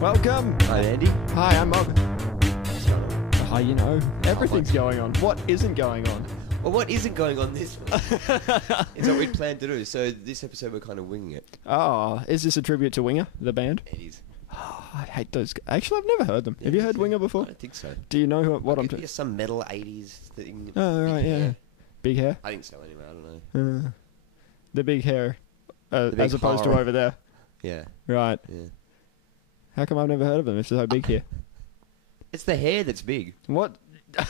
Welcome. Hi, Andy. Hi, I'm Mog. What's going on? Hi, you know, everything's going on. What isn't going on? Well, what isn't going on this one is what we planned to do. So this episode we're kind of winging it. Oh, is this a tribute to Winger, the band? It is. Oh, I hate those. Actually, I've never heard them. Have you heard Winger before? I don't think so. Do you know what I'm talking? Some metal 80s thing. Oh, right, yeah. Hair. Big hair? I think so anyway, I don't know. The big hair, big as opposed to horror. over there. Yeah. Right. Yeah. How come I've never heard of them if they're so big here? It's the hair that's big. What? And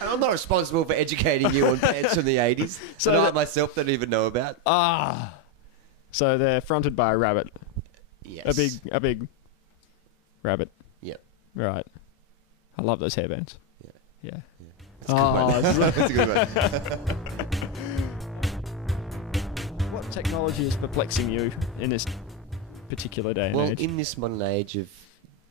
I'm not responsible for educating you on bands from the 80s So that I that- myself don't even know about. Ah. So they're fronted by a rabbit. Yes. A big rabbit. Yep. Right. I love those hairbands. Yeah. Yeah. That's a good one. That's a good one. What technology is perplexing you in this particular day and Well, age? in this modern age of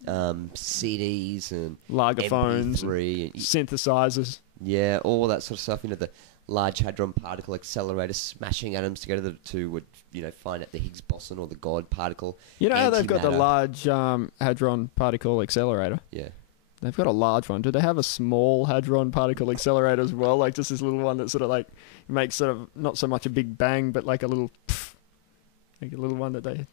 CDs and Lager phones, MP3 and synthesizers. yeah, all that sort of stuff. You know, the Large Hadron Particle Accelerator smashing atoms together to would find out the Higgs boson or the God particle. You know how they've got the antimatter. large Hadron Particle Accelerator? Yeah. They've got a large one. Do they have a small Hadron Particle Accelerator as well? Like just this little one that sort of like makes sort of not so much a big bang, but like a little, like a little one that they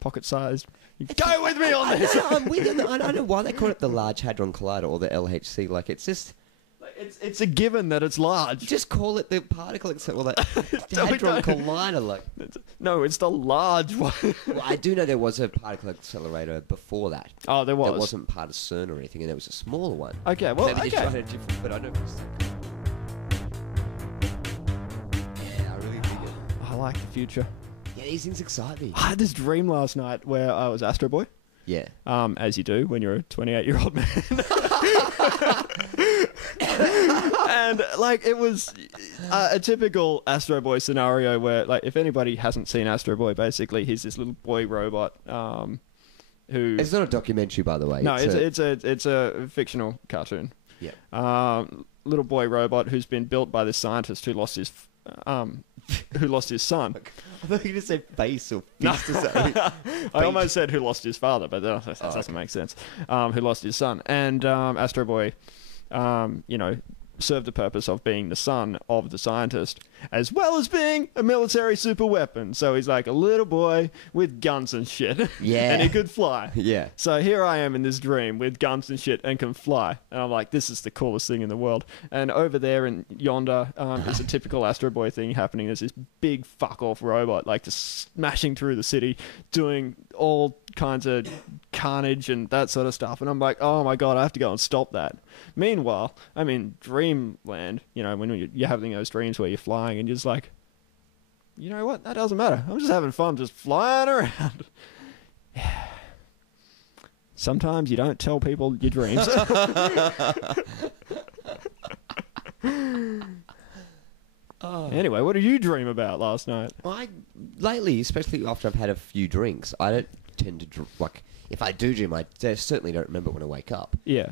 pocket-sized. Go with me on this! I'm with you. I don't know why they call it the Large Hadron Collider or the LHC. Like, it's just... Like, it's a given that it's large. Just call it the particle accelerator, or the No, we Hadron don't. Collider. Like, No, it's the large one. well, I do know there was a particle accelerator before that. Oh, there was. That wasn't part of CERN or anything, and there was a smaller one. Okay, well, Maybe they okay. tried a different, but I don't know if it's yeah, I really dig it. I like the future. Yeah, these things excite me. I had this dream last night where I was Astro Boy. Yeah. As you do when you're a 28-year-old man. And, like, it was a typical Astro Boy scenario where, like, if anybody hasn't seen Astro Boy, basically, he's this little boy robot who... It's not a documentary, by the way. No, it's a fictional cartoon. Yeah. Little boy robot who's been built by this scientist who lost his... who lost his son. I thought you were going to say face or fist or something. I almost said who lost his father, but that doesn't make sense. Who lost his son. And Astro Boy, served the purpose of being the son of the scientist, as well as being a military super weapon. So he's like a little boy with guns and shit. Yeah. And he could fly. Yeah. So here I am in this dream with guns and shit and can fly. And I'm like, this is the coolest thing in the world. And over there and yonder is a typical Astro Boy thing happening. There's this big fuck-off robot, like just smashing through the city, doing all kinds of carnage and that sort of stuff. And I'm like, oh my God, I have to go and stop that. Meanwhile, I'm in dreamland, when you're having those dreams where you're flying and you're just like, you know what? That doesn't matter. I'm just having fun just flying around. Yeah. Sometimes you don't tell people your dreams. Anyway, what did you dream about last night? Lately, especially after I've had a few drinks, I don't tend to if I do dream, I certainly don't remember when I wake up. Yeah.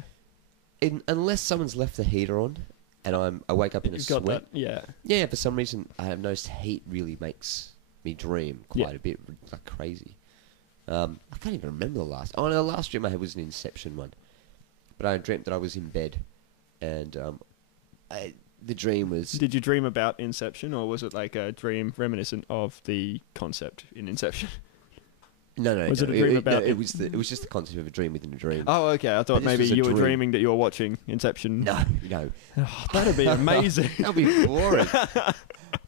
Unless someone's left the heater on, and I wake up in a You've got sweat. that, yeah. Yeah, for some reason, I have noticed heat really makes me dream quite a bit, like crazy. I can't even remember the last. Oh, no, the last dream I had was an Inception one, but I dreamt that I was in bed, and the dream was. Did you dream about Inception, or was it like a dream reminiscent of the concept in Inception? No. Was it a dream about it was just the concept of a dream within a dream. Oh, okay. I thought But this maybe was a you were dream. dreaming that you were watching Inception. No. Oh, that'd be amazing. That'd be boring.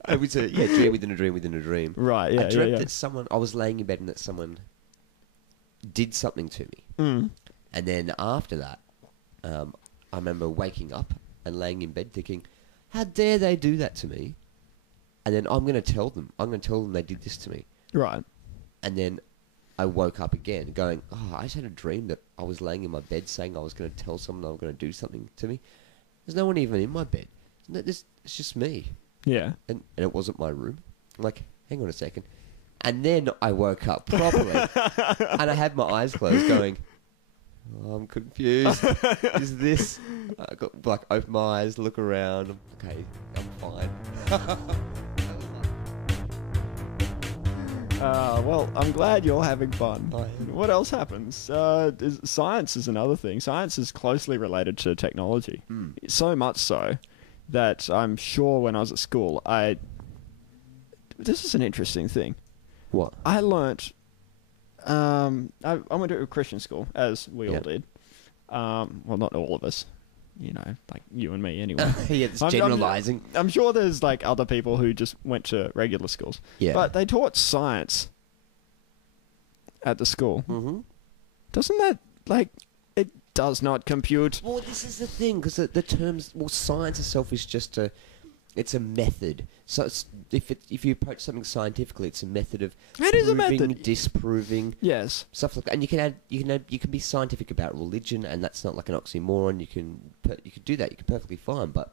It was a dream within a dream within a dream. Right, yeah, I dreamt yeah. that I was laying in bed and that someone did something to me. Mm. And then after that, I remember waking up and laying in bed thinking, how dare they do that to me? And then I'm going to tell them. I'm going to tell them they did this to me. Right. And then I woke up again going, oh, I just had a dream that I was laying in my bed saying I was going to tell someone they were going to do something to me. There's no one even in my bed. It's just me. Yeah. And it wasn't my room. I'm like, hang on a second. And then I woke up properly. And I had my eyes closed going, oh, I'm confused. Is this... I got, open my eyes, look around. Okay, I'm fine. Well, I'm glad you're having fun. I am. What else happens? Science is another thing. Science is closely related to technology. So much so that I'm sure when I was at school, this is an interesting thing. What? I learnt. I went to a Christian school, as we all did. Well, not all of us. You know, like you and me, anyway. Yeah, it's generalising. I'm sure there's like other people who just went to regular schools. Yeah. But they taught science at the school. Mm-hmm. Doesn't that, like, it does not compute? Well, this is the thing, because the terms... Well, science itself is just it's a method. So if you approach something scientifically, it's a method of It is a proving, method. disproving, Yes. stuff like that. And you can be scientific about religion, and that's not like an oxymoron. You can do that. You can perfectly fine. But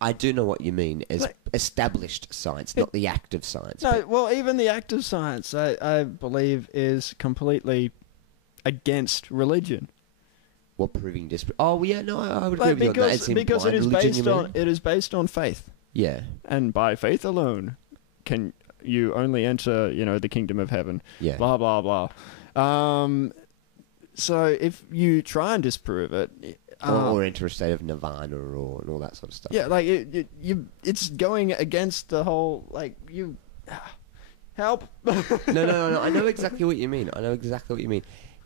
I do know what you mean as Like- established science, not the act of science. No, well, even the act of science, I believe, is completely against religion. What proving disproving? Oh, yeah, no, I would agree Like, with you on that. It's because it blind is religion, based you mean? on it is based on faith, Yeah, and by faith alone can you only enter, the kingdom of heaven. yeah. Blah blah blah. So if you try and disprove it, Or enter a state of nirvana and all that sort of stuff. yeah, like it's going against the whole help. No. I know exactly what you mean.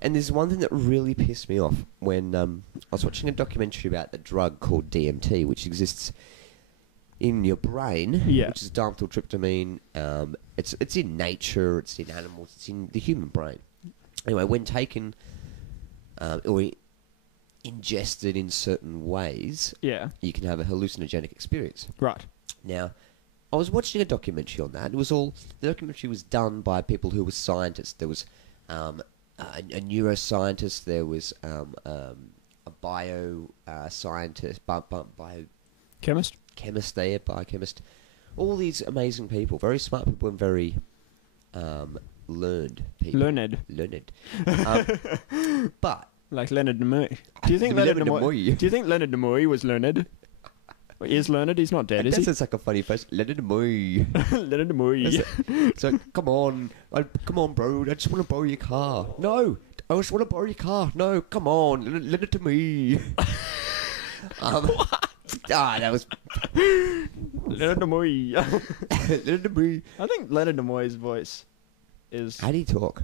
And there's one thing that really pissed me off when I was watching a documentary about the drug called DMT, which exists in your brain, Yeah. which is dimethyltryptamine. It's in nature, it's in animals, it's in the human brain. Anyway, when taken or ingested in certain ways, Yeah. you can have a hallucinogenic experience. Right. Now, I was watching a documentary on that. The documentary was done by people who were scientists. There was a neuroscientist. There was a scientist, Chemist. biochemist. All these amazing people, very smart people and very learned people. Learned. But Like Leonard Nimoy. Do you think Leonard Nimoy was learned? Well, he is learned. He's not dead, is that he? sounds like a funny face. Leonard Nimoy. Leonard Nimoy. So come on, bro. I just want to borrow your car. No, I just want to borrow your car. No, come on, lend it to me. That was Leonard Nimoy. lend it to me. I think Leonard Nimoy's voice is. How do you talk?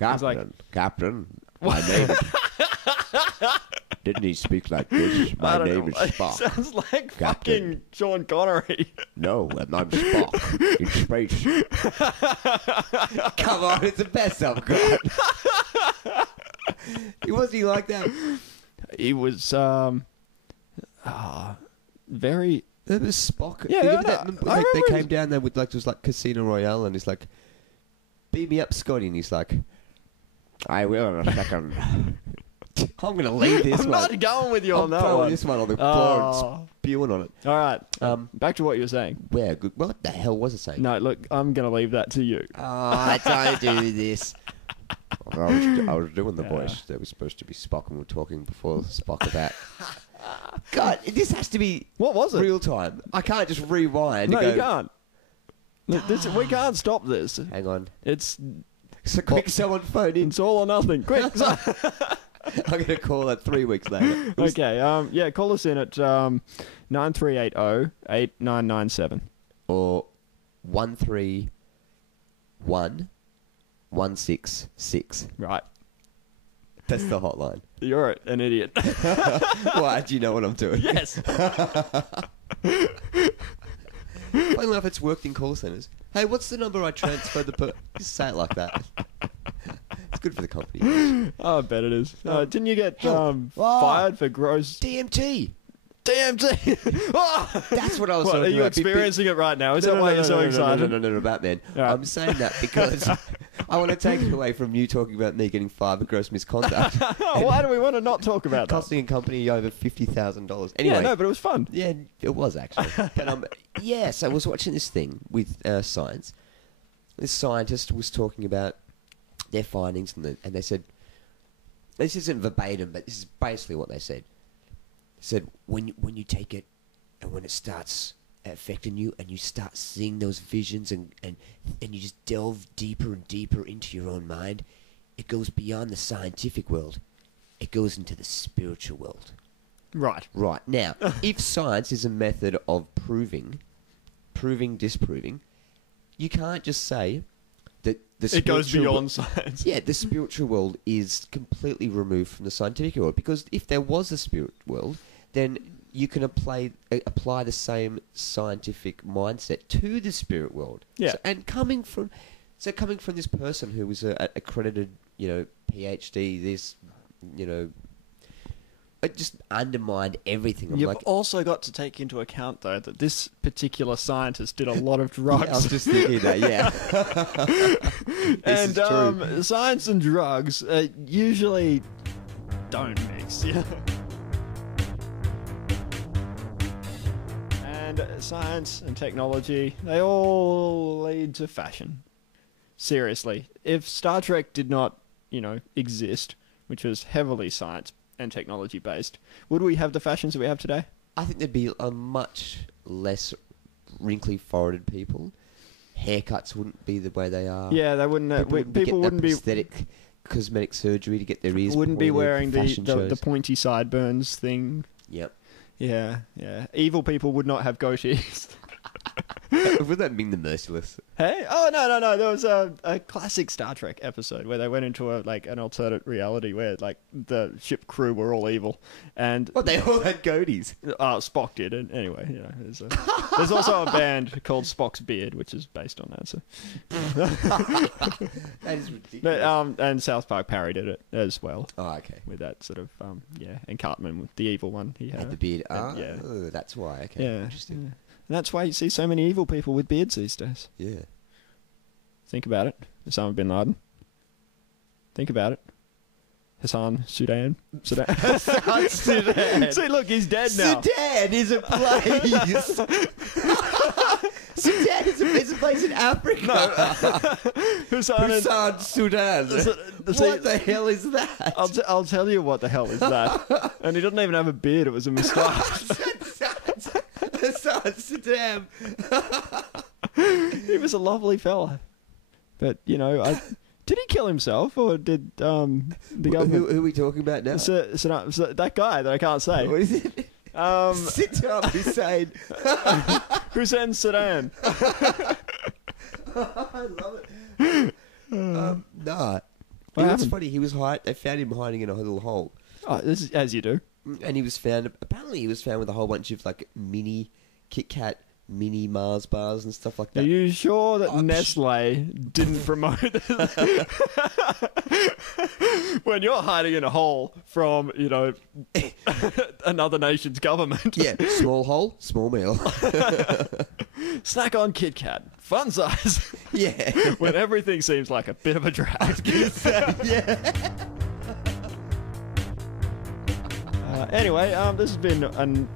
It's like- Captain. My name. Didn't he speak like this? I My don't name know. is Spock. Sounds like Captain. fucking Sean Connery. No, and I'm Spock in space. Come on, it's the best I've got. Was he like that? He was very. It was Spock. Yeah, Remember no, that? no, I Like, they remember came down there with it was like Casino Royale, and he's like, "Beat me up, Scotty," and he's like, "I will in a second." I'm gonna leave this I'm one. not going with you on I'm that throwing one. this one on the floor and spewing on it. All right. Back to what you were saying. Where? Good. What the hell was it saying? No, look, I'm gonna leave that to you. Oh, don't do this. I was doing the voice that was supposed to be Spock, and we were talking before Spock about. God, this has to be What was it? real time. I can't just rewind. No, and go, you can't. Look, we can't stop this. Hang on. It's So quick, someone phone in. it's all or nothing. Quick. I'm going to call that 3 weeks later. Okay. Yeah. Call us in at 9380-8997. Or 131-166. Right. That's the hotline. You're an idiot. Why? Do you know what I'm doing? Yes. Funny enough, it's worked in call centres. Hey, what's the number I transferred the Just say it like that. It's good for the company. Oh, I bet it is. Didn't you get Help. fired for gross DMT. DMT? Oh! That's what I was What, talking are you about. experiencing it right now? Is that why you're so excited? No, Batman. Right. I'm saying that because I want to take it away from you talking about me getting fired for gross misconduct. Why do we want to not talk about that? Costing a company over $50,000. Anyway. Yeah, no, but it was fun. Yeah, it was actually. But so I was watching this thing with science. This scientist was talking about their findings, and they said, this isn't verbatim, but this is basically what they said. They said, when you take it, and when it starts affecting you, and you start seeing those visions, and you just delve deeper and deeper into your own mind, it goes beyond the scientific world. It goes into the spiritual world. Right. Right. Now, if science is a method of proving, disproving, you can't just say that the It goes spiritual beyond science. Yeah, the spiritual world is completely removed from the scientific world, because if there was a spirit world, then you can apply the same scientific mindset to the spirit world. Yeah. So, and coming from this person who was a accredited, PhD, this, it just undermined everything. I'm You've like, also got to take into account, though, that this particular scientist did a lot of drugs. yeah, I was just thinking that, yeah. This is true. Science and drugs usually don't mix. Yeah. And science and technology, they all lead to fashion. Seriously. If Star Trek did not, exist, which was heavily science and technology based, would we have the fashions that we have today? I think there'd be a much less wrinkly foreheaded people. Haircuts wouldn't be the way they are. Yeah, they wouldn't. People wouldn't be prosthetic cosmetic surgery to get their ears. Wouldn't be wearing fashion the shows. pointy sideburns thing. Yep. Yeah. Evil people would not have goatees. Would that mean the merciless? Hey? Oh, no. There was a classic Star Trek episode where they went into an alternate reality where, the ship crew were all evil. And Well, they all had goatees. Spock did. And anyway, there's also a band called Spock's Beard, which is based on that. So. That is ridiculous. And South Park parodied it as well. Oh, okay. With that sort of, and Cartman, with the evil one, he Had the beard. yeah. That's why. Okay. Yeah. Interesting. Yeah. And that's why you see so many evil people with beards these days. Yeah. Think about it. Osama bin Laden. Think about it. Hassan Sudan. Hassan Sudan. See, look, he's dead now. Sudan is a place. Sudan is a place in Africa. Hassan Sudan. What the hell is that? I'll tell you what the hell is that. And he doesn't even have a beard. It was a moustache. Hassan Sudan. He was a lovely fella. But, did he kill himself, or did the government... Who are we talking about now? So that guy that I can't say. What is it? Saddam Hussein. Hussein Sudan. I love it. No. It's funny. He was they found him hiding in a little hole. Oh, this is as you do. And apparently he was found with a whole bunch of mini Kit Kat, mini Mars bars and stuff like that. Are you sure that Nestle didn't promote this? When you're hiding in a hole from, another nation's government. Yeah, small hole, small meal. Snack on Kit Kat. Fun size. Yeah. When everything seems like a bit of a drag. Yeah. Anyway, this has been an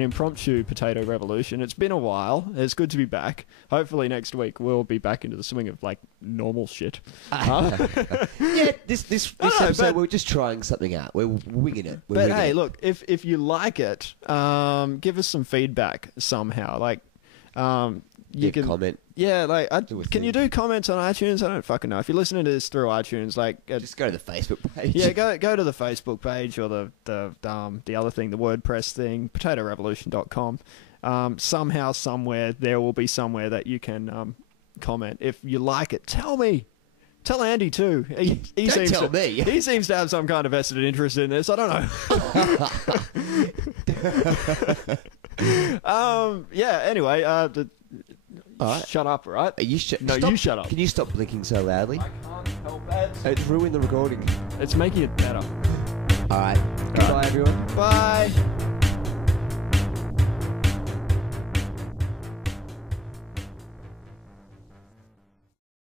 impromptu potato revolution. It's been a while. It's good to be back. Hopefully next week we'll be back into the swing of normal shit. Yeah, this episode we're just trying something out. We're winging it. Hey, look, if you like it, give us some feedback somehow. You can comment. Yeah, can you do comments on iTunes? I don't fucking know. If you're listening to this through iTunes, just go to the Facebook page. Yeah, go to the Facebook page or the other thing, the WordPress thing, potatorevolution.com. Somehow, somewhere, there will be somewhere that you can comment. If you like it, tell me. Tell Andy too. He Don't tell me. He seems to have some kind of vested interest in this. I don't know. Yeah. Anyway, right. Shut up, right? You shut up. Can you stop blinking so loudly? I can't help it. It's ruined the recording. It's making it better. All right. Goodbye, everyone. Bye.